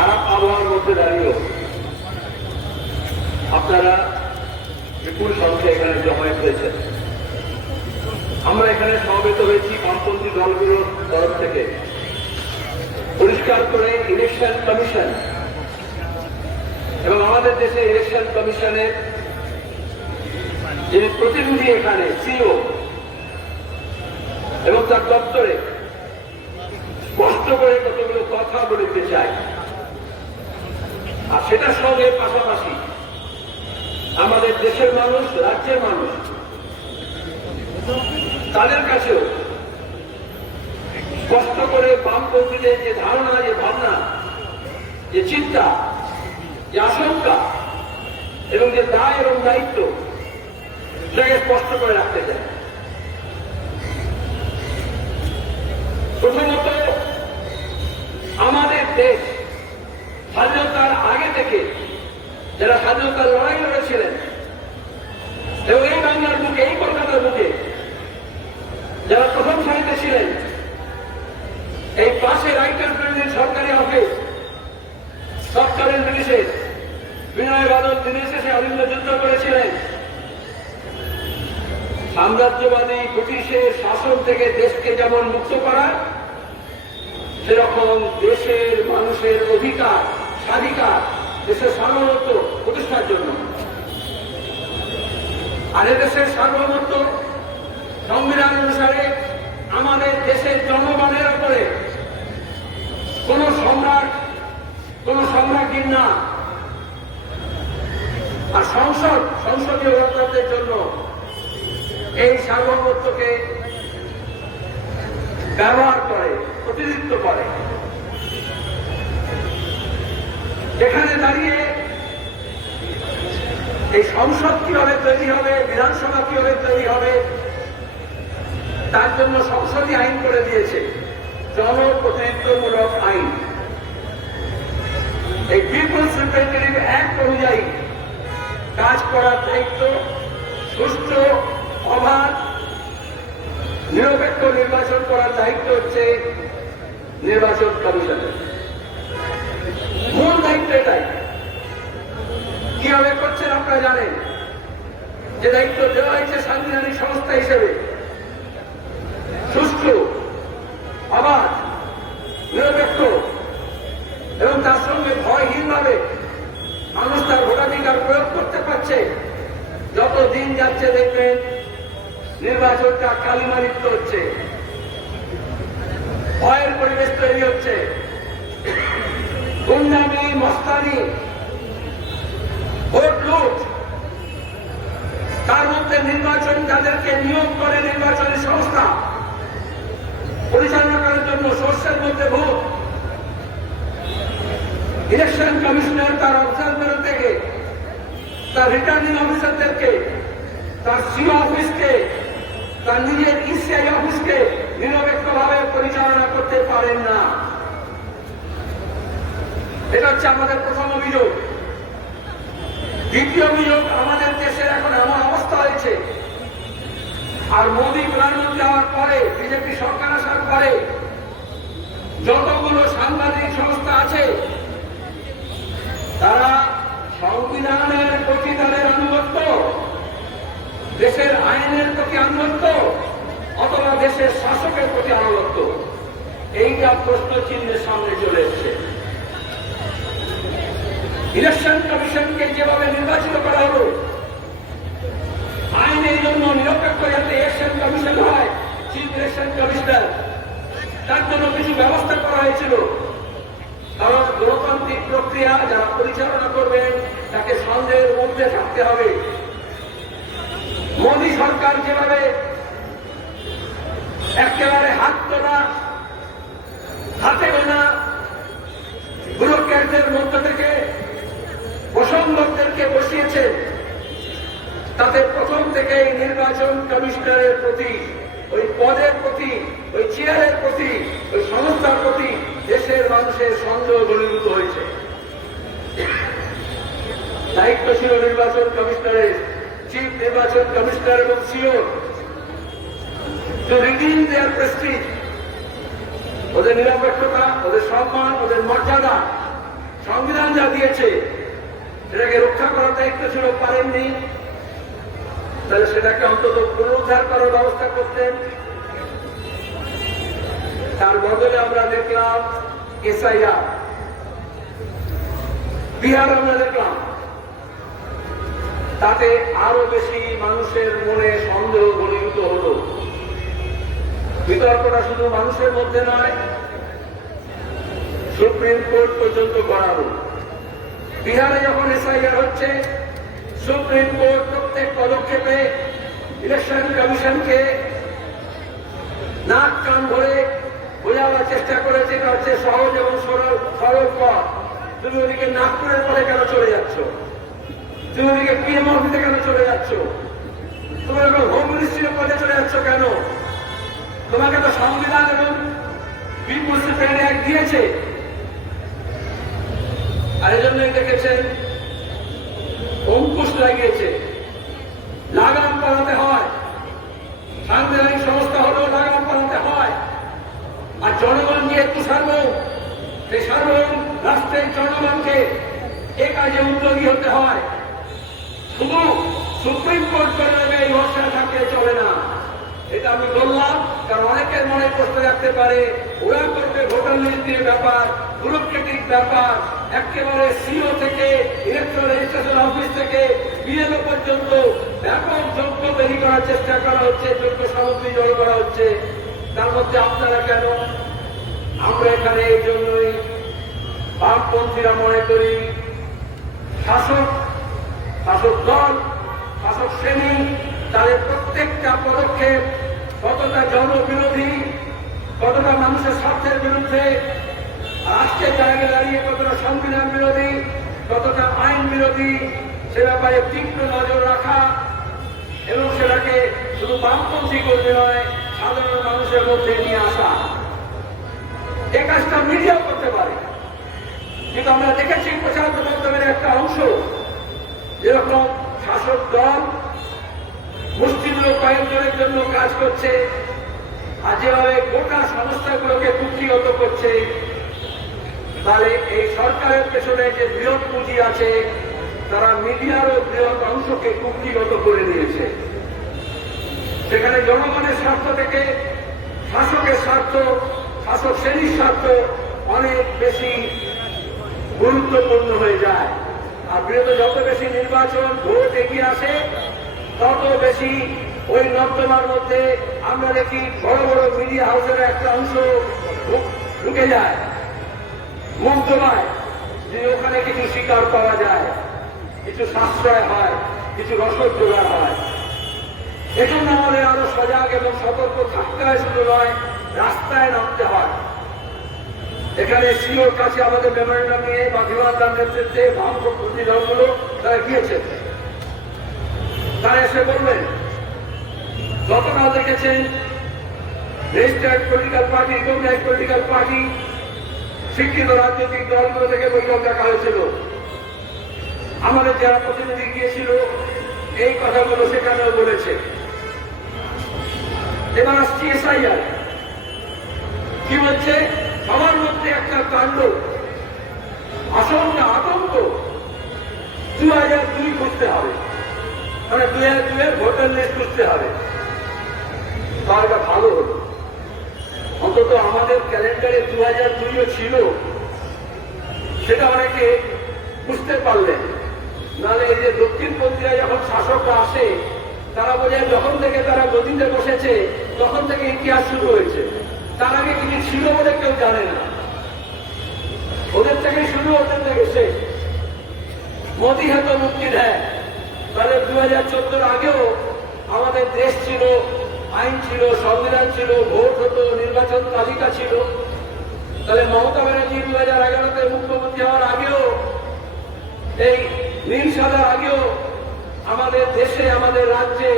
খারাপ আবহাওয়ার মধ্যে দাঁড়িয়েও আপনারা বিপুল সংখ্যা এখানে জমায়েত হয়েছেন। আমরা এখানে সমবেত হয়েছি বামপন্থী দলগুলোর তরফ থেকে। পরিষ্কার করে ইলেকশন কমিশন এবং আমাদের দেশে ইলেকশন কমিশনের যিনি প্রতিনিধি এখানে সিও এবং তার দপ্তরে স্পষ্ট করে কতগুলো কথা বলতে চাই। আর সেটার সঙ্গে পাশাপাশি আমাদের দেশের মানুষ, রাজ্যের মানুষ তাদের কাছেও স্পষ্ট করে বামপন্থীদের যে ধারণা, যে ভাবনা, যে চিন্তা, যে আশঙ্কা এবং যে দায় এবং দায়িত্ব, সেটাকে স্পষ্ট করে রাখতে চাই। প্রথমত, আমাদের দেশ স্বাধীনতার আগে থেকে যারা স্বাধীনতার লড়াই লড়েছিলেন এবং এই বাংলার বুকে, এই কলকাতার বুকে যারা প্রথম সারিতে ছিলেন, এই পাশে রাইটার বিল্ডিং সরকারি অফিস সরকারের ব্রিটিশের বিনয় বাদল তিনি এসে অরিন্দ যুদ্ধ করেছিলেন। সাম্রাজ্যবাদী ব্রিটিশের শাসন থেকে দেশকে যেমন মুক্ত করা সেরকম দেশের মানুষের অধিকার স্বাধিকার দেশের সার্বভৌমত্ব প্রতিষ্ঠার জন্য। আর দেশের সার্বভৌমত্ব সংবিধান অনুসারে আমাদের দেশের জনগণের উপরে কোন সম্রাট, কোন সম্রাজ্ঞীর না। আর সংসদ, সংসদীয় গণতন্ত্রের জন্য এই সার্বভৌমত্বকে ব্যবহার করে, প্রতিনিধিত্ব করে। এখানে দাঁড়িয়ে এই সংসদ কীভাবে তৈরি হবে, বিধানসভা কীভাবে তৈরি হবে, তার জন্য সংসদই আইন করে দিয়েছে। জনপ্রতিনিধিত্বমূলক আইন। এই পিপলস রিপ্রেজেন্টেটিভ অ্যাক্ট অনুযায়ী কাজ করার দায়িত্ব সুস্থ অবাধ, নিরপেক্ষ নির্বাচন করার দায়িত্ব হচ্ছে নির্বাচন কমিশনের। মূল দায়িত্ব এটাই কীভাবে করছেন আপনারা জানেন? যে দায়িত্ব দেওয়া হয়েছে সাংবিধানিক সংস্থা হিসেবে। সুস্থ অবাধ, নিরপেক্ষ এবং তার সঙ্গে ভয়হীনভাবে মানুষ তার ভোটাধিকার প্রয়োগ করতে পারছে। যত দিন যাচ্ছে দেখবেন নির্বাচনটা কালিমালিপ্ত হচ্ছে ভয়ের পরিবেশ তৈরি হচ্ছে গুন্ডামি মস্তানি ভোট লুট তার মধ্যে নির্বাচন যাদেরকে নিয়োগ করে নির্বাচনী সংস্থা পরিচালনা করার জন্য সোর্সের মধ্যে ভোট ইলেকশন কমিশনার তার অবজারভার থেকে তার রিটার্নিং অফিসারদেরকে তার সিও অফিসকে তার নিজের ইসিআই অফিসকে নিরপেক্ষভাবে পরিচালনা করতে পারেন না এটা হচ্ছে আমাদের প্রথম অভিযোগ দ্বিতীয় অভিযোগ আমাদের দেশের এখন এমন অবস্থা হয়েছে। আর মোদী প্রধানমন্ত্রী হওয়ার পরে, বিজেপি সরকার আসার পরে যতগুলো সাংবাদিক সংস্থা আছে, তারা সংবিধানের প্রতি তাদের আনুগত্য, দেশের আইনের প্রতি আনুগত্য, অথবা দেশের শাসকের প্রতি আনুগত্য, এইটা প্রশ্ন চিহ্নের সামনে চলে এসছে। ইলেকশন কমিশনকে যেভাবে নির্বাচিত করা হলো, আইনের জন্য নিরপেক্ষ যাতে ইলেকশন কমিশন হয়, চিফ ইলেকশন কমিশনার, তার জন্য কিছু ব্যবস্থা করা হয়েছিল। কারণ গণতান্ত্রিক প্রক্রিয়া যারা পরিচালনা করবেন তাকে সন্দেহের মধ্যে থাকতে হবে। মোদী সরকার যেভাবে একেবারে হাত তোলা, হাতে গোনা ব্যুরোক্র্যাটদের মধ্য থেকে প্রসঙ্গকদেরকে বসিয়েছে তাতে প্রথম থেকেই নির্বাচন কমিশনারের প্রতি, ওই পদের প্রতি, ওই চেয়ারের প্রতি, ওই সংস্থার প্রতি দেশের মানুষের সন্দেহ ঘনীভূত হয়েছে। দায়িত্ব ছিল নির্বাচন কমিশনারের, চিফ নির্বাচন কমিশনার এবং CEO. To redeem their prestige, ওদের নিরপেক্ষতা, ওদের সম্মান, ওদের মর্যাদা, সংবিধান যা দিয়েছে সেটাকে রক্ষা করার দায়িত্ব ছিল পারেননি। তাহলে সেটাকে অন্তত পুনরুদ্ধার করার ব্যবস্থা করতেন। তার বদলে আমরা দেখলাম এসআইআর। বিহার আমরা দেখলাম। তাতে আরও বেশি মানুষের মনে সন্দেহ ঘনীভূত হলো। বিতর্কটা শুধু মানুষের মধ্যে নয়, সুপ্রিম কোর্ট পর্যন্ত গড়ালো বিহারে যখন এসআইআর হচ্ছে, সুপ্রিম কোর্ট প্রত্যেক পদক্ষেপে ইলেকশন কমিশনকে নাক কান ধরে বোঝাবার চেষ্টা করেছে, এটা হচ্ছে সহজ এবং সরল সরল পথ। তুমি ওদিকে নাগপুরের পরে কেন চলে যাচ্ছ? তুমি ওদিকে পিএম অফিসে কেন চলে যাচ্ছ? তুমি এখন হোম মিনিস্ট্রির পদে চলে যাচ্ছ কেন? তোমাকে তো সংবিধান এবং অ্যাক্ট দিয়েছে। আর এই জন্যই দেখেছেন? অঙ্কুশ লাগিয়েছে। লাগাম পড়াতে হয়। সাংবিধানিক সংস্থা হলেও লাগাম পড়াতে হয়। আর জনগণ একটু সার্বভৌম সেই সার্বভৌম রাষ্ট্রের জনগণকে এ কাজে উদ্যোগী হতে হয়। শুধু সুপ্রিম কোর্ট করে এই ভরসা থাকলে চলে না। এটা আমি বললাম, কারণ অনেকের মনে প্রশ্ন রাখতে পারে, ওরা করবে ভোটার লিস্টের ব্যাপার ব্যুরোক্রেটিক ব্যাপার, একেবারে সিও থেকে ইলেকট্রাল রেজিস্ট্রেশন অফিস থেকে বিএলও পর্যন্ত ব্যাপক যোগ্য তৈরি করার চেষ্টা করা হচ্ছে যোগ্য সামগ্রী জড়ো করা হচ্ছে। তার মধ্যে আপনারা কেন? আমরা এখানে এই জন্যই বামপন্থীরা মনে করি, শাসক শাসক দল, শাসক শ্রেণি তাদের প্রত্যেকটা পদক্ষেপ কতটা জনবিরোধী, কতটা মানুষের স্বার্থের বিরুদ্ধে রাষ্ট্রের জায়গায় দাঁড়িয়ে কতটা সংবিধান বিরোধী, কতটা আইন বিরোধী, সে ব্যাপারে তীক্ষ্ণ নজর রাখা এবং সেটাকে শুধু বামপন্থী কর্মী নয়, সাধারণ মানুষের মধ্যে নিয়ে আসা। এ কাজটা মিডিয়াও করতে পারে। কিন্তু আমরা দেখেছি প্রচার মাধ্যমের একটা অংশ, যেরকম শাসক দল মুসলিমগুলো কয়েকজনের জন্য কাজ করছে। আর যেভাবে গোটা সংস্থাগুলোকে কুক্ষিগত করছে। তাহলে এই সরকারের পেছনে যে বৃহৎ পুঁজি আছে, তারা মিডিয়ারও বৃহৎ অংশকে কুক্ষিগত করে নিয়েছে। সেখানে জনগণের স্বার্থ থেকে শাসকের স্বার্থ, শাসক শ্রেণির স্বার্থ অনেক বেশি গুরুত্বপূর্ণ হয়ে যায়। আর বৃহৎ যত বেশি নির্বাচন, ভোট এগিয়ে আসে তত বেশি ওই নর্দমার মধ্যে আমরা দেখি বড় বড় মিডিয়া হাউসের একটা অংশ ঢুকে যায় মুখ জমায় যে ওখানে কিছু শিকার পাওয়া যায়, কিছু সাশ্রয় হয়, কিছু রসদ জোগাড় হয়। এজন্য আমাদের আরও সজাগ এবং সতর্ক থাকতে হয় শুধু নয় রাস্তায় নামতে হয়। এখানে সিওর কাছে আমাদের মেমোরেন্ডাম নিয়ে বা বিমানদার নেতৃত্বে বামপন্থী দলগুলো তারা গিয়েছেন। তারা এসে বললেন গতকাল দেখেছেন registered political party recognise political party শিক্ষিত রাজনৈতিক দলগুলো থেকে বৈঠক দেখা হয়েছিল। আমাদের যারা প্রতিনিধি গিয়েছিল, এই কথাগুলো সেখানেও বলেছে। এবার আসছি এসআইআর কি বলছে? সবার মধ্যে একটা কাণ্ড আশঙ্কা আতঙ্ক দু হাজার দুই করতে হবে। মানে হাজার দুইয়ের ভোটার লিস্ট করতে হবে। ভালো হলো। অন্তত আমাদের ক্যালেন্ডারে দু হাজার দুইও ছিল। সেটা অনেকে বুঝতে পারলেন। নাহলে এই যে দক্ষিণপন্থীরা যখন শাসকরা আসে, তারা বোঝায় যখন থেকে তারা গদিতে বসেছে, তখন থেকে ইতিহাস শুরু হয়েছে। তার আগে কিছু ছিল বলে কেউ জানে না। ওদের থেকে শুরু, ওদের থেকে শেষ। মোদী হয়তো মুক্তি দেয়। তাহলে দু হাজার চোদ্দোর আগেও আমাদের দেশ ছিল, আইন ছিল, সংবিধান ছিল, ভোট হতো, নির্বাচন তালিকা ছিল। তাহলে মমতা ব্যানার্জি দু হাজার এগারোতে মুখ্যমন্ত্রী হওয়ার আগেও, এই নীল সাদার আগেও আমাদের দেশে, আমাদের রাজ্যে,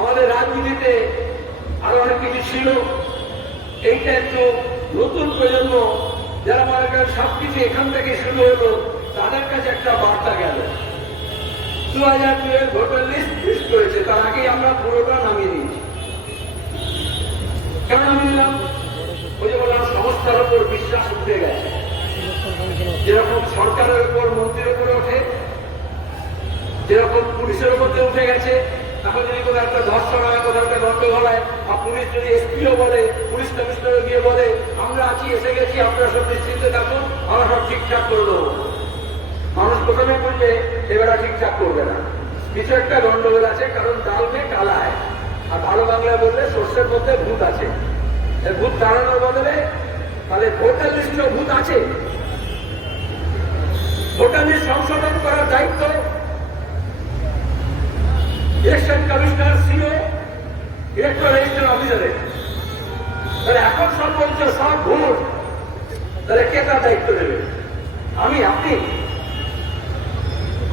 আমাদের রাজনীতিতে আরও অনেক কিছু ছিল। এইটা একটু নতুন প্রজন্ম, যারা মনে করেন সবকিছু এখান থেকে শুরু হলো, তাদের কাছে একটা বার্তা গেল। দু উপর উঠে গেছে। যেরকম যদি কোনো একটা ধর্ষণ হয় কোথাও একটা গন্ডগোল পুলিশ যদি পুলিশ কমিশনারও গিয়ে বলে, আমরা আছি, এসে গেছি আপনারা সব নিশ্চিন্তে থাকুন, আমরা সব ঠিকঠাক করে দেবো। মানুষ প্রথমে বলবে, এবারে ঠিকঠাক করবে না। কিছু একটা গন্ডগোল আছে, কারণ ডাল মে কালা হয় আর ভালো বাংলায় বললে শস্যের মধ্যে ভূত আছে। ভূত তাড়ানোর বদলে তাহলে ভোটার লিস্টেও ভূত আছে। ভোটার লিস্ট সংশোধন করার দায়িত্ব election commissioner, CEO, electoral registrar অফিসারের তাহলে এখন সব সব ভুল তাহলে কে তার দায়িত্ব নেবে? আমি, আপনি?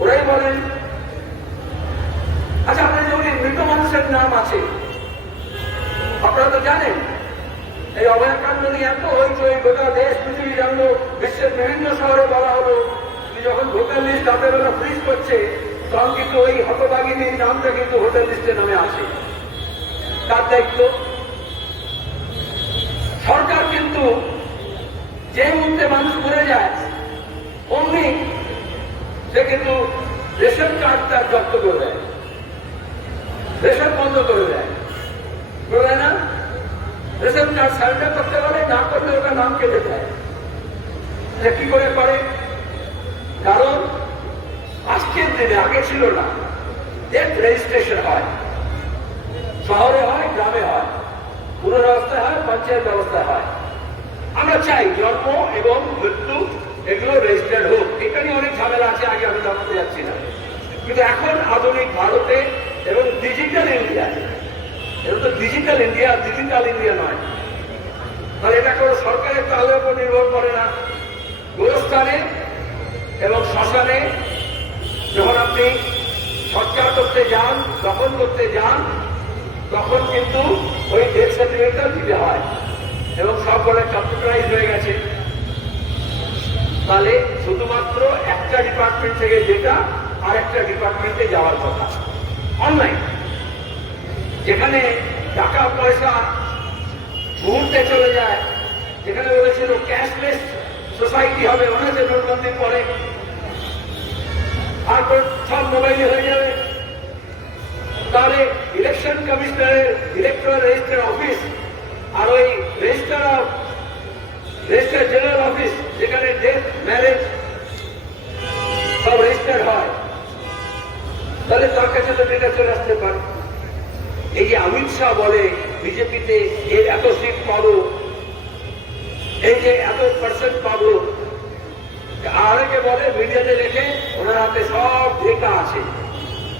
ওরাই বলেন আচ্ছা আপনার যেমন মৃত মানুষের নাম আছে, আপনারা তো জানেন, এই অভয়াকাণ্ড নিয়ে এত হইচই, গোটা দেশ, পৃথিবী জানলো, বিশ্বের বিভিন্ন শহরে বলা হলো যখন ভোটার লিস্ট রাতের বেলা ফ্রিজ করছে, তখন কিন্তু ওই হতবাগিনীর নামটা কিন্তু ভোটার লিস্টে নামে আসে তার দায়িত্ব, সরকার কিন্তু যে মুহূর্তে মানুষ মরে যায়, অমনি সে কিন্তু রেশন কার্ড তার জব্দ করে দেয়। রেশন বন্ধ করে দেয়। করে দেয় না, রেশন কার্ড সারেন্ডার করতে পারে, না করলে ওটা নাম কেটে দেয়। কি করে করে? কারণ আজকের দিনে আগে ছিল না। ডেথ রেজিস্ট্রেশন হয়। শহরে হয়, গ্রামে হয়। পুরো ব্যবস্থায় হয়, পঞ্চায়েত ব্যবস্থায় হয়। আমরা চাই জন্ম এবং মৃত্যু এগুলো রেজিস্টার্ড হোক। এখানে অনেক ঝামেলা আছে, আগে আমি জানাতে যাচ্ছি না। কিন্তু এখন আধুনিক ভারতে এবং ডিজিটাল ইন্ডিয়া এটা তো ডিজিটাল ইন্ডিয়া ডিজিটাল ইন্ডিয়া নয়। তাহলে এটা কোনো সরকারের তালের উপর নির্ভর করে না। গোরস্থানে এবং শ্মশানে যখন আপনি সৎকার করতে যান দখল করতে যান, তখন কিন্তু ওই ডেথ সার্টিফিকেটটা দিতে হয়। এবং সব বলে কম্পিউটারাইজ হয়ে গেছে। তাহলে শুধুমাত্র একটা ডিপার্টমেন্ট থেকে যেটা আর একটা ডিপার্টমেন্টে যাওয়ার কথা। অনলাইন যেখানে টাকা পয়সা মুহূর্তে চলে যায়, যেখানে বলেছিল ক্যাশলেস সোসাইটি হবে অনেকে নোটবন্দির পরে। তারপর সব মোবাইলে হয়ে যাবে। তাহলে ইলেকশন কমিশনারের ইলেকট্রাল রেজিস্টার অফিস আর ওই register of register general office যেখানে ডেথ ম্যারেজ সব রেজিস্টার হয়, তাহলে তার কাছে তো ডেটা চলে আসতে পারে। এই যে অমিত শাহ বলে, বিজেপিতে এর এত সিট পাবো, এই যে এত পার্সেন্ট পাবো, আরেকে বলে মিডিয়াতে রেখে ওনার হাতে সব ডেটা আছে।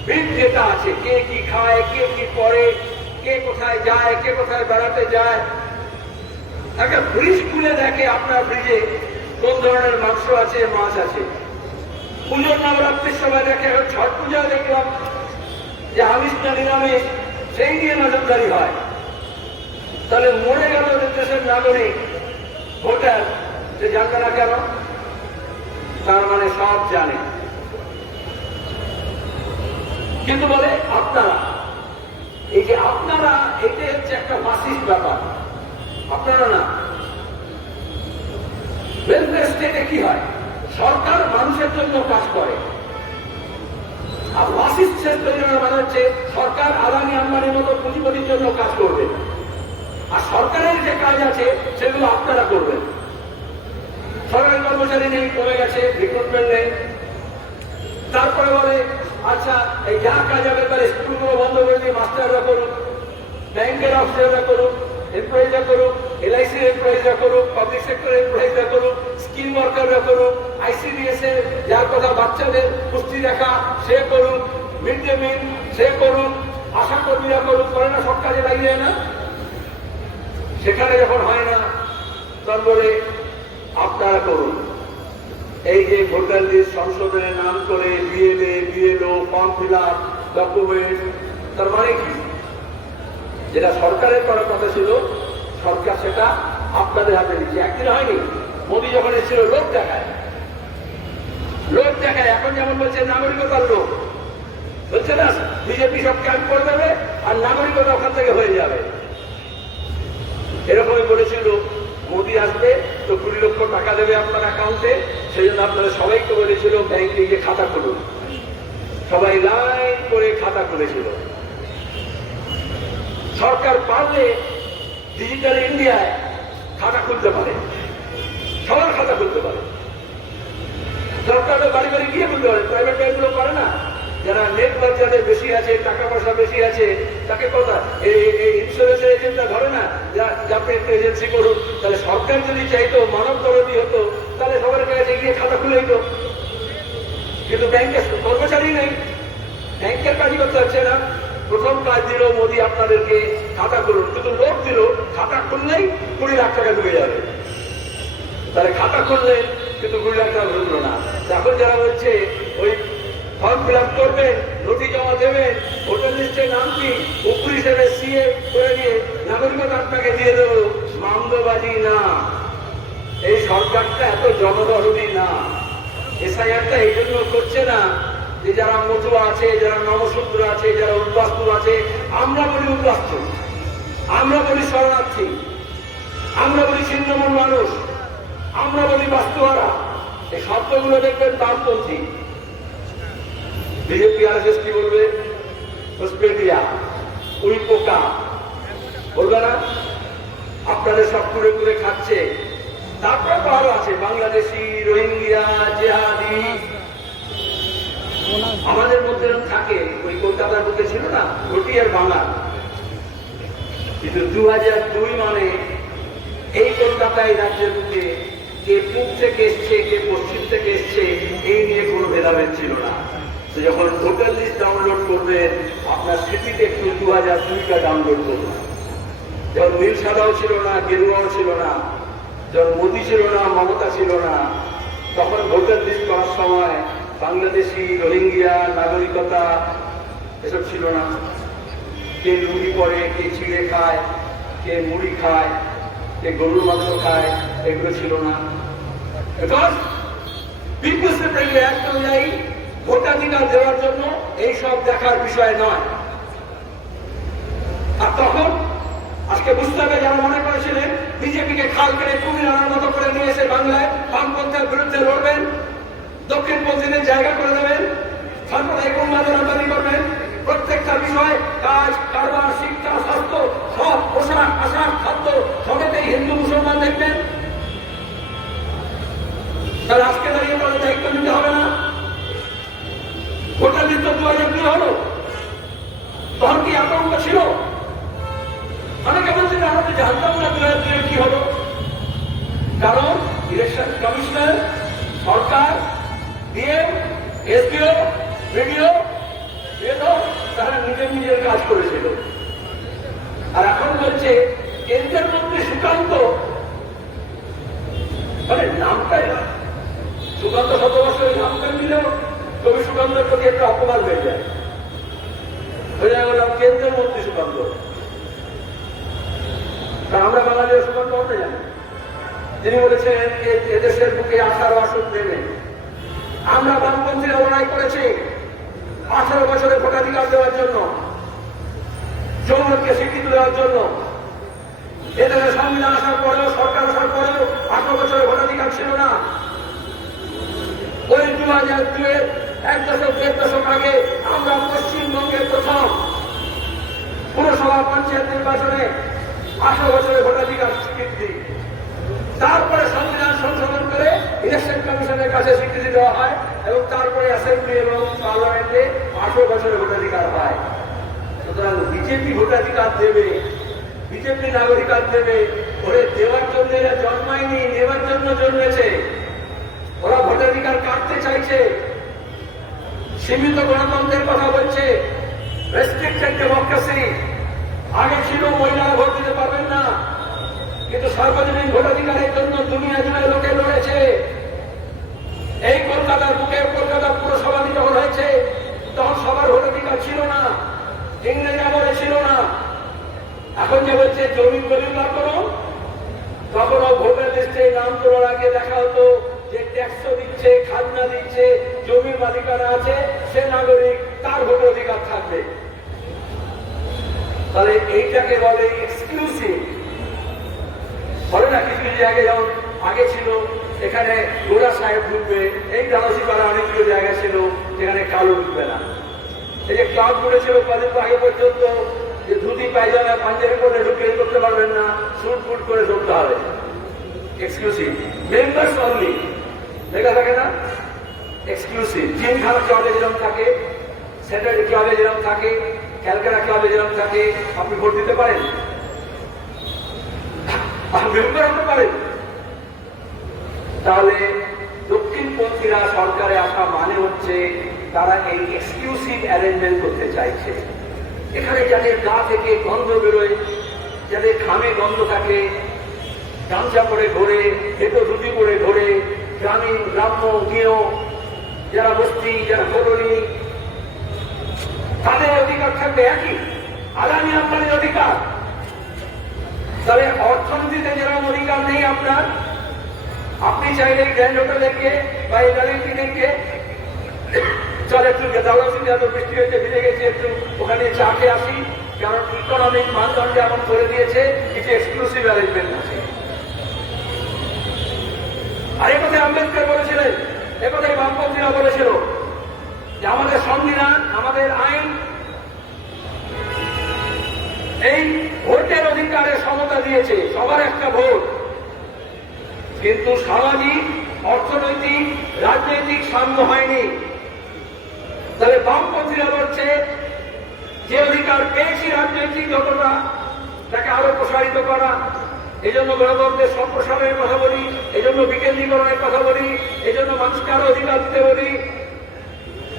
বিগ ডেটা আছে, কে কি খায়, কে কি করে, কে কোথায় যায়, কে কোথায় বেড়াতে যায়। তাকে ফ্রিজ খুলে দেখে আপনার ফ্রিজে কোন ধরনের মাংস আছে, মাছ আছে। পুজোর নবরাত্রির সময় দেখে ছট পূজা দেখলাম, যে আমিষ না নিরামিষ সেই নিয়ে নজরদারি হয়। তাহলে মরে গেল দেশের নাগরিক, ভোটার, সে জানবে না কেন? তার মানে সব জানে। কিন্তু বলে আপনারা, এই যে আপনারা এটা হচ্ছে একটা মাসিক ব্যাপার। আপনারা না ওয়েলফেয়ার স্টেটে কি হয়? সরকার মানুষের জন্য কাজ করে। আর তৈরি করা মানে সরকার আদানি আম্বানির মতো পুঁজিপতির জন্য কাজ করবে। আর সরকারের যে কাজ আছে, সেগুলো আপনারা করবেন। সরকারি কর্মচারী নেই, কমে গেছে রিক্রুটমেন্ট নেই। তারপরে বলে আচ্ছা এই যা কাজ হবে, তাহলে স্কুলগুলো বন্ধ করে দিয়ে মাস্টাররা করুক ব্যাংকের অফিসাররা করুক এমপ্লয়িজরা করুক এলআইসির এমপ্লয়িজরা করুক পাবলিক সেক্টর এমপ্লয়িজরা করুক স্কিল ওয়ার্কাররা করুক আইসিডিএস এর যার কথা বাচ্চাদের পুষ্টি দেখা, সে করুক মিড ডে মিল সে করুক, আশা কর্মীরা করুক, করে না সব কাজে লাগিয়ে না? সেখানে যখন হয় না, তখন বলে, আপনারা করুন। এই যে ভোটার লিস্ট সংশোধনের নাম করে BLA BLO form fill up document তার মানে কি? যেটা সরকারের করার কথা ছিল সরকার সেটা আপনাদের হাতে দিচ্ছে একদিন হয়নি, মোদী যখন এসেছিল লোক দেখায়। লোক দেখায়। এখন যেমন বলছে, নাগরিকতার লোক বলছে না, বিজেপি সব ক্যাম্প করে দেবে আর নাগরিকতা ওখান থেকে হয়ে যাবে। এরকমই বলেছিল, মোদী আসবে তো কুড়ি লক্ষ টাকা দেবে আপনার অ্যাকাউন্টে সেই জন্য আপনারা সবাইকে বলেছিল ব্যাংকে গিয়ে খাতা খুলুন। সবাই লাইন করে খাতা খুলেছিল। সরকার পারলে ডিজিটাল ইন্ডিয়ায় খাতা খুলতে পারে। সবার খাতা খুলতে পারে। সরকার বাড়ি বাড়ি গিয়ে খুলতে পারে। প্রাইভেট ব্যাংকগুলো করে না। যারা নেট যাদের বেশি আছে, টাকা পয়সা বেশি আছে, তাকে কথা, এই ইন্স্যুরেন্স এজেন্টরা ধরে না, যা আপনি একটা এজেন্সি করুন তাহলে সরকার যদি চাইতো, মানব দরদি হতো, তাহলে সবার কাছে গিয়ে খাতা খুলে দিত। কিন্তু ব্যাংকের কর্মচারী নেই। ব্যাংকের কাজই করতে হচ্ছে না। প্রথম কাজ দিল মোদী আপনাদেরকে খাতা করুন কিন্তু লোক দিল, খাতা খুললেই কুড়ি লাখ টাকা ঢুকে যাবে। তাহলে খাতা খুললেন কিন্তু কুড়ি লাখ টাকা ঢুকলো না। এখন যারা হচ্ছে ওই ফর্ম ফিল আপ করবেন নথি জমা দেবেন ভোটার লিস্টে নাম কি? উপরি হিসেবে সিএ করে দিয়ে নাগরিকতা আপনাকে দিয়ে দেবো। মামলাবাজি না। এই সরকারটা এত জনদরদি না। এসআইআরটা এই জন্য করছে না যে যারা মতুয়া আছে যারা নবসূত্র আছে যারা উদ্বাস্তু আছে, আমরা বলি উদ্বাস্তু আমরা বলি শরণার্থী। আমরা বলি ছিন্নমূল মানুষ। আমরা বলি বাস্তুহারা। এই শব্দগুলো দেখবেন বামপন্থী বিজেপি আর কি বলবে? অস্ট্রেলিয়া উই পোকা বলবে না? আপনাদের সব কুড়ে কুড়ে খাচ্ছে। তারপরে তো আরও আছে, বাংলাদেশি রোহিঙ্গিয়া জেহাদি। আমাদের মধ্যে থাকে, ওই কলকাতার মধ্যে ছিল না রুটি আর বাংলা। কিন্তু দু হাজার দুই মানে এই কলকাতায় রাজ্যের বুকে কে পূব থেকে এসছে, কে পশ্চিম থেকে এসছে, এই নিয়ে কোনো ভেদাভেদ ছিল না। তো যখন ভোটার লিস্ট ডাউনলোড করবেন আপনার স্মৃতিতে একটু দু হাজার দুইটা ডাউনলোড করুন। যখন নীল সাদাও ছিল না, গেরুয়াও ছিল না, যখন মোদী ছিল না, মমতা ছিল না, তখন ভোটার লিস্ট করার সময় বাংলাদেশি, রোহিঙ্গিয়া, নাগরিকতা, এসব ছিল না। কে লুঙ্গি পরে, কে চিড়ে খায়, কে মুড়ি খায়, কে গরুর মাংস খায়, এগুলো ছিল না। ভোটাধিকার দেওয়ার জন্য এইসব দেখার বিষয় নয়। আর তখন আজকে বুঝতে হবে যারা মনে করেছিলেন, বিজেপিকে খাল কেটে কুমির আনার মতো করে নিয়ে এসে বাংলায় বামপন্থের বিরুদ্ধে লড়বেন দক্ষিণপন্থীদের জায়গা করে দেবেন। সর্বদা এবং তৈরি করবেন। প্রত্যেকটা বিষয় কাজ কারবার আমরা বামপন্থীরা লড়াই করেছি আঠারো বছরে ভোটাধিকার দেওয়ার জন্য যৌনকে স্বীকৃতি দেওয়ার জন্য। এদেশে সংবিধান আসার পরেও, সরকার আসার পরেও আঠারো বছরে ভোটাধিকার ছিল না। ওই দু হাজার দুয়ের এক দশক, দেড় দশক আগে আমরা পশ্চিমবঙ্গের প্রথম পুরসভা পঞ্চায়েত নির্বাচনে আঠারো বছরে ভোটাধিকার স্বীকৃতি। তারপরে সংবিধান সংশোধন করে ইলেকশন কমিশনের কাছে স্বীকৃতি দেওয়া হয়। এবং তারপরে অ্যাসেম্বলি এবং পার্লামেন্টে আঠারো বছরে ভোটাধিকার হয় সুতরাং বিজেপি ভোটাধিকার দেবে বিজেপি নাগরিকার দেবে। ওরে দেওয়ার জন্য এরা জন্মায়নি, নেওয়ার জন্য জন্মেছে। ওরা ভোটাধিকার কাটতে চাইছে। সীমিত গণতন্ত্রের কথা বলছে। রেস্ট্রিক্টেড ডেমোক্রেসি আগে ছিল, মহিলারা ভোট দিতে পারবেন না। কিন্তু সার্বজনীন ভোটাধিকারের জন্য দুনিয়া জুড়ে লোকে লড়েছে। বাংলার বুকে কলকাতা পুরসভা যখন হয়েছে, তখন সবার ভোটাধিকার ছিল না, ইংরেজ আমলে ছিল না। এখন যে বলছে জমি পরিবার করো। তখনও ভোটার লিস্টে নাম তোলার আগে দেখা হতো যে ট্যাক্স দিচ্ছে, খাজনা দিচ্ছে, জমির মালিকানা আছে, সে নাগরিক তার ভোট অধিকার থাকবে। তাহলে এইটাকে বলে এক্সক্লুসিভ বলে না কিছু কিছু জায়গায় যেমন আগে ছিল এখানে গোড়া সাহেব ঢুকবে। এই দালাসি পাড়া অনেকগুলো জায়গা ছিল, যেখানে কালো ঢুকবে না। এই যে ক্লাব করেছিল কদিন আগে পর্যন্ত, যে ধুতি, পায়জামা, পাঞ্জাবি করে ঢুকে করতে পারবেন না শুট ফুট করে ঢুকতে হবে। এক্সক্লুসিভ মেম্বার্স অনলি লেখা থাকে না? এক্সক্লুসিভ জিম খানা ক্লাবে যেরকম থাকে স্যাটারডে ক্লাবে যেরকম থাকে ক্যালকাটা ক্লাবে যেরকম থাকে, আপনি ভোট দিতে পারেন? মেম্বার হতে পারেন। তাহলে দক্ষিণপন্থীরা সরকারে আসা মানে হচ্ছে তারা এই এক্সক্লুসিভ অ্যারেঞ্জমেন্ট করতে চাইছে। এখানে যাদের গা থেকে গন্ধ বেরোয়, যাদের খামে গন্ধ থাকে, গামছা পরে ঘোরে হেঁটো ধুতি পরে ঘোরে, গ্রামীণ, গ্রাম্য, গৃহ, যারা বস্তি, যারা কলোনি, তাদের অধিকার থাকবে একই। আগামী আপনাদের অধিকার। তাহলে অর্থনীতিতে যেরকম অধিকার নেই আপনার আপনি চাইলে গ্র্যান্ড হোটেলে গিয়ে বা এই গাড়িতে গিয়ে চল একটু দাওয়াসিতে এত বৃষ্টি হয়েছে, ভিজে গেছে একটু। ওখানে চা খেয়ে আসি। কারণ ইকোনমিক মানদণ্ড এমন করে দিয়েছে, কিছু এক্সক্লুসিভ অ্যারেঞ্জমেন্ট আছে। আরেক কথা আম্বেদকর বলেছিলেন একথায় বামপন্থীরা বলেছিল যে আমাদের সংবিধান আমাদের আইন এই ভোটের অধিকারে সমতা দিয়েছে সবার একটা ভোট কিন্তু সামাজিক অর্থনৈতিক রাজনৈতিক সাম্য হয়নি তাহলে বামপন্থীরা বলছে যে অধিকার পেয়েছি রাজনৈতিক যতটা তাকে আরও প্রসারিত করা এই জন্য গণতন্ত্রের সম্প্রসারণের কথা বলি এই জন্য বিকেন্দ্রীকরণের কথা বলি এই জন্য মানুষকে আরও অধিকার দিতে বলি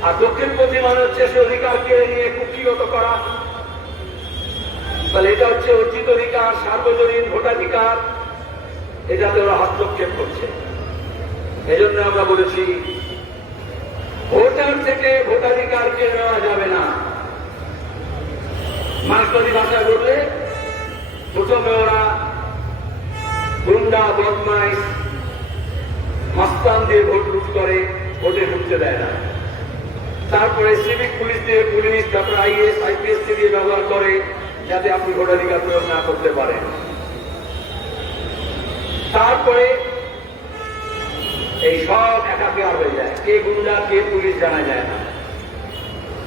আর দক্ষিণপন্থী মানে হচ্ছে সে অধিকার কেড়ে নিয়ে কুক্ষিগত করা তাহলে এটা হচ্ছে অর্জিত অধিকার সার্বজনীন ভোটাধিকার এটাতে ওরা হস্তক্ষেপ করছে এই জন্য আমরা বলেছি ভোটার থেকে ভোটাধিকার কেড়ে নেওয়া যাবে না। মার্করি ভাষায় বললে, প্রথমে ওরা গুন্ডা, বদমাইশ, মাস্তান দিয়ে ভোট লুট করে, ভোটে ঢুকতে দেয় না। তারপরে সিভিক পুলিশ দিয়ে পুলিশ, তারপরে আইএস, আইপিএস দিয়ে ব্যবহার করে, যাতে আপনি ভোটাধিকার প্রয়োগ না করতে পারেন। তারপরে এই সব একাকার হয়ে যায়। কে গুন্ডা, কে পুলিশ জানা যায় না।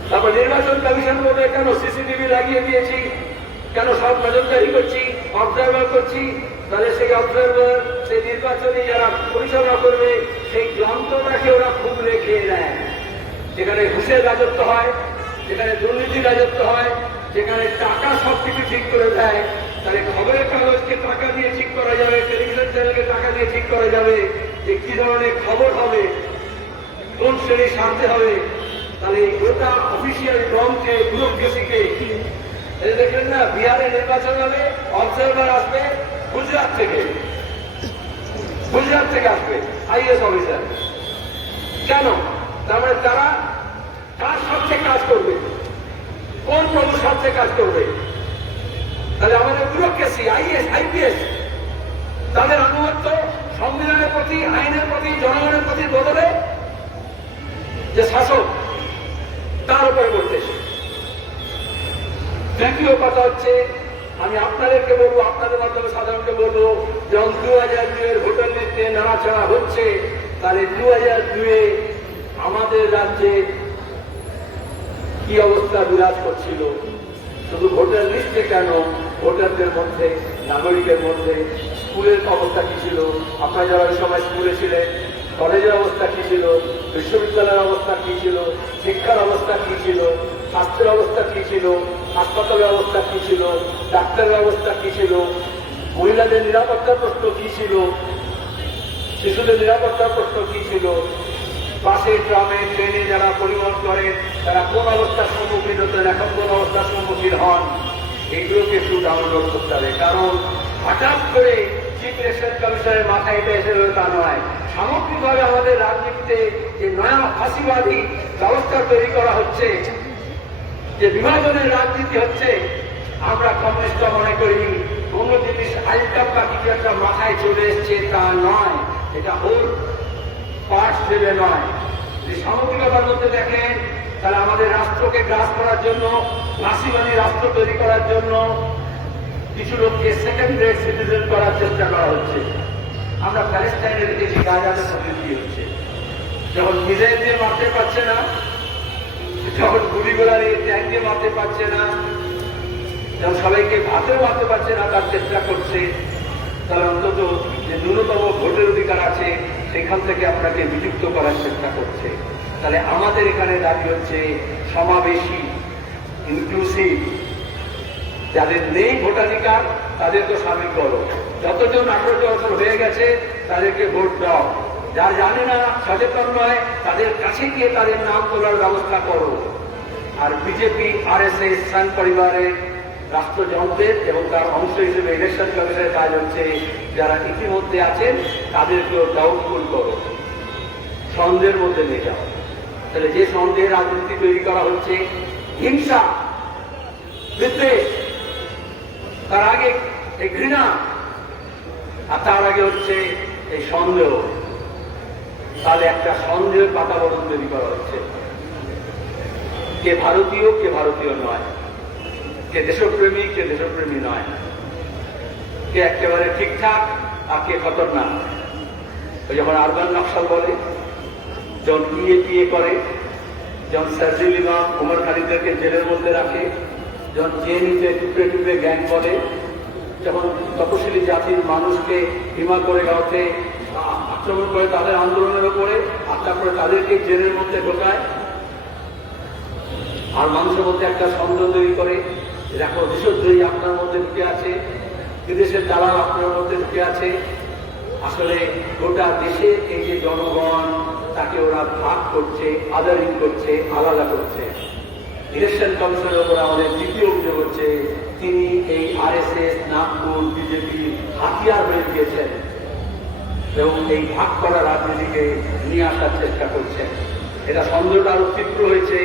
তারপর নির্বাচন কমিশন বলে কেন সিসিটিভি লাগিয়ে দিয়েছি? কেন সব নজরদারি করছি? অবজারভার করছি? তাহলে সেই অবজারভার সেই নির্বাচনী যারা পরিচালনা করবে, সেই যন্ত্রটাকে ওরা খুব রেখে নেয়। যেখানে ঘুষের রাজত্ব হয়, যেখানে দুর্নীতি রাজত্ব হয়, যেখানে টাকা সবকিছু ঠিক করে দেয়, তাহলে খবরের কাগজকে টাকা দিয়ে ঠিক করা যাবে টেলিভিশন চ্যানেলকে টাকা দিয়ে ঠিক করা যাবে। যে কি ধরনের খবর হবে, কোন শ্রেণির শান্তি হবে, তাহলে গোটা অফিসিয়াল ড্রমকে ব্যুরোক্রেসিকে এই দেখলেন না, বিহারে নির্বাচন হবে অবজারভার আসবে গুজরাট থেকে। গুজরাট থেকে আসবে আইএস অফিসার কেন? তার মানে তারা কার সাথে কাজ করবে? কোন প্রভুর সাথে কাজ করবে? তাহলে আমাদের ব্যুরোক্রেসি আইএস আইপিএস তাদের আনুগত্য সংবিধানের প্রতি, আইনের প্রতি, জনগণের প্রতি বদলে যে শাসক, তার উপরে বলতেছে দ্বিতীয় কথা হচ্ছে, আমি আপনাদেরকে বলব, আপনাদের মাধ্যমে সাধারণকে বলব, যখন দু হাজার দুয়ের ভোটার লিস্টে নাড়াচাড়া হচ্ছে, তাহলে দু হাজার দুয়ে আমাদের রাজ্যে কি অবস্থা বিরাজ করছিল? শুধু ভোটার লিস্টে কেন ভোটারদের মধ্যে, নাগরিকের মধ্যে স্কুলের অবস্থা কি ছিল? আপনারা যারা ওই সময় স্কুলে ছিলেন, কলেজের অবস্থা কি ছিল? বিশ্ববিদ্যালয়ের অবস্থা কি ছিল? শিক্ষার অবস্থা কি ছিল? স্বাস্থ্যের অবস্থা কি ছিল? হাসপাতালের অবস্থা কি ছিল? ডাক্তারের অবস্থা কি ছিল? মহিলাদের নিরাপত্তার প্রশ্ন কি ছিল? শিশুদের নিরাপত্তার প্রশ্ন কি ছিল? বাসে, ট্রামে, ট্রেনে যারা পরিবহন করে, তারা কোন অবস্থার সম্মুখীন হতেন এখন কোন অবস্থার সম্মুখীন হন? এইগুলোকে একটু ডাউনলোড করতে হবে। কারণ হঠাৎ করে চিফ ইলেকশন কমিশনের মাথায় এটা এসে রয়ে তা নয়। সামগ্রিকভাবে আমাদের রাজনীতিতে যে নয়া ফাঁসিবাদী ব্যবস্থা তৈরি করা হচ্ছে, যে বিভাজনের রাজনীতি হচ্ছে, আমরা কমিউনিস্টরা মনে করি কোন জিনিস আলটা বা কিছু একটা মাথায় চলে এসছে, তা নয়। এটা হোল পার্ট ছেলে নয়। যে সামগ্রিকতার মধ্যে দেখেন, তাহলে আমাদের রাষ্ট্রকে গ্রাস করার জন্য, ফাঁসিবাদী রাষ্ট্র তৈরি করার জন্য কিছু লোককে সেকেন্ড গ্রেড সিটিজেন করার চেষ্টা করা হচ্ছে। আমরা প্যালেস্টাইনে দেখেছি গাজাতে প্রতিনিধি হচ্ছে যখন মিসাইল দিয়ে মারতে পারছে না, যখন গুলিগোলা দিয়ে ট্যাঙ্ক দিয়ে মারতে পারছে না, যখন সবাইকে ভাতেও মারতে পারছে না, তার চেষ্টা করছে। তাহলে অন্তত যে ন্যূনতম ভোটের অধিকার আছে, সেখান থেকে আপনাকে বিযুক্ত করার চেষ্টা করছে। তাহলে আমাদের এখানে দাবি হচ্ছে সমাবেশী ইনক্লুসিভ যাদের নেই ভোটাধিকার তাদেরকে সামিল করো। যতজন বছর হয়ে গেছে, তাদেরকে ভোট দাও। যারা জানে না, সচেতন নয়, তাদের কাছে গিয়ে তাদের নাম তোলার ব্যবস্থা করো। আর বিজেপি আর এস এস পরিবারের রাষ্ট্রযন্ত্রের এবং তার অংশ হিসেবে ইলেকশন কমিশনের কাজ হচ্ছে, যারা ইতিমধ্যে আছেন, তাদেরকেও ডাউটফুল করো। সন্দেহের মধ্যে নিয়ে যাও। তাহলে যে সন্দেহের রাজনীতি তৈরি করা হচ্ছে, হিংসা, বিদ্বেষ তার আগে এই ঘৃণা আর তার আগে হচ্ছে এই সন্দেহ। তাহলে একটা সন্দেহের বাতাবরণ তৈরি করা হচ্ছে। কে ভারতীয় কে ভারতীয় নয়। কে দেশপ্রেমী কে দেশপ্রেমী নয়। কে একেবারে ঠিকঠাক আর কে খতরনাক। যখন আরবান নকশাল বলে, যখন বিয়ে বিয়ে করে, যখন সার্জিল ইমাম উমর খালিদদেরকে জেলের মধ্যে রাখে যখন জেএনইতে টুকরে টুকরে গ্যাং করে, যখন তপশিলি জাতির মানুষকে হিমা করে গাওতে আক্রমণ করে তাদের আন্দোলনের উপরে, আর তারপরে তাদেরকে জেলের মধ্যে ঢোকায়, আর মানুষের মধ্যে একটা সন্দেহ তৈরি করে, যে দেখো দেশদ্রোহী আপনার মধ্যে ঢুকে আছে, বিদেশের দালাল আপনার মধ্যে ঢুকে আছে। আসলে গোটা দেশে এই যে জনগণ, তাকে ওরা ভাগ করছে আদারিং করছে, আলাদা করছে। ইলেকশন কমিশনের উপর আমাদের দ্বিতীয় অভিযোগ হচ্ছে, তিনি এই R S S Nagpur, BJP হাতিয়ার হয়ে দিয়েছেন এবং এই ভাগ করা রাজনীতিকে নিয়ে আসার চেষ্টা করছেন। এটা সন্দেহটা আরও তীব্র হয়েছে।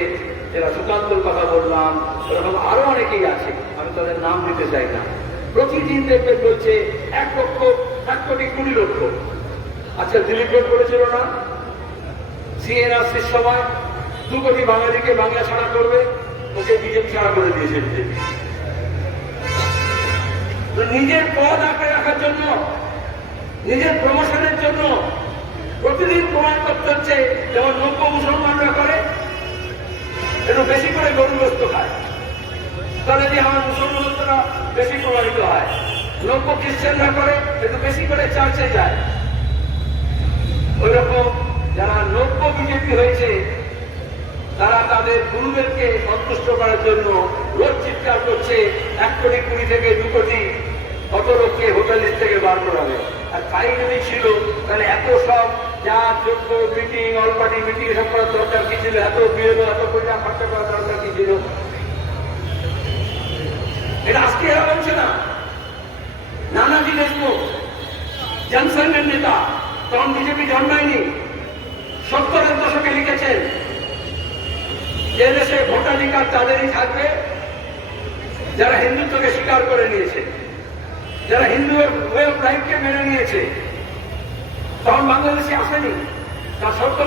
যেটা সুকান্তর কথা বললাম এরকম আরও অনেকেই আছে, আমি তাদের নাম দিতে চাই না। প্রতিদিন দেখবেন বলছে, এক লক্ষ, এক কোটি, কুড়ি লক্ষ। আচ্ছা দিলীপ বলেছিল না? সিএনআরসির সময় দু কোটি বাঙালিকে বাংলা ছাড়া করবে, ওকে বিজেপি ছাড়া করে দিয়েছে বিজেপি। নিজের পদ আঁকড়ে রাখার জন্য, নিজের প্রমোশনের জন্য প্রতিদিন প্রমাণ করতে হচ্ছে যেমন নব্য মুসলমানরা করে, একটু বেশি করে গরুগ্রস্ত খায়। তাহলে যে আমার মুসলমানরা বেশি প্রভাবিত হয়। নব্য খ্রিস্টানরা করে, একটু বেশি করে চার্চে যায়। ওই রকম যারা নব্য বিজেপি হয়েছে তারা তাদের গুরুদেরকে সন্তুষ্ট করার জন্য রোজ চিৎকার করছে। এক কোটি কুড়ি থেকে দু কোটি কত লোককে হোটেল থেকে বার করাবে আর তাই যদি ছিল, তাহলে এত সব যা যোগ্য মিটিং অল পার্টি মিটিং এসব করার দরকার কি ছিল? এত বিয়েলো এত পয়সা খরচা করার দরকার কি ছিল? এটা আজকে এরা বলছে না। নানাজি দেশমুখ জনসংঘের নেতা, তখন বিজেপি জন্মায়নি। সত্তরের দশকে লিখেছেন যে দেশে ভোটাধিকার তাদেরই থাকবে। যারা হিন্দুত্বকে স্বীকার করে নিয়েছে, যারা হিন্দু ওয়ে অফ লাইফকে মেনে নিয়েছে। তখন বাংলাদেশে আসেনি। তার সত্য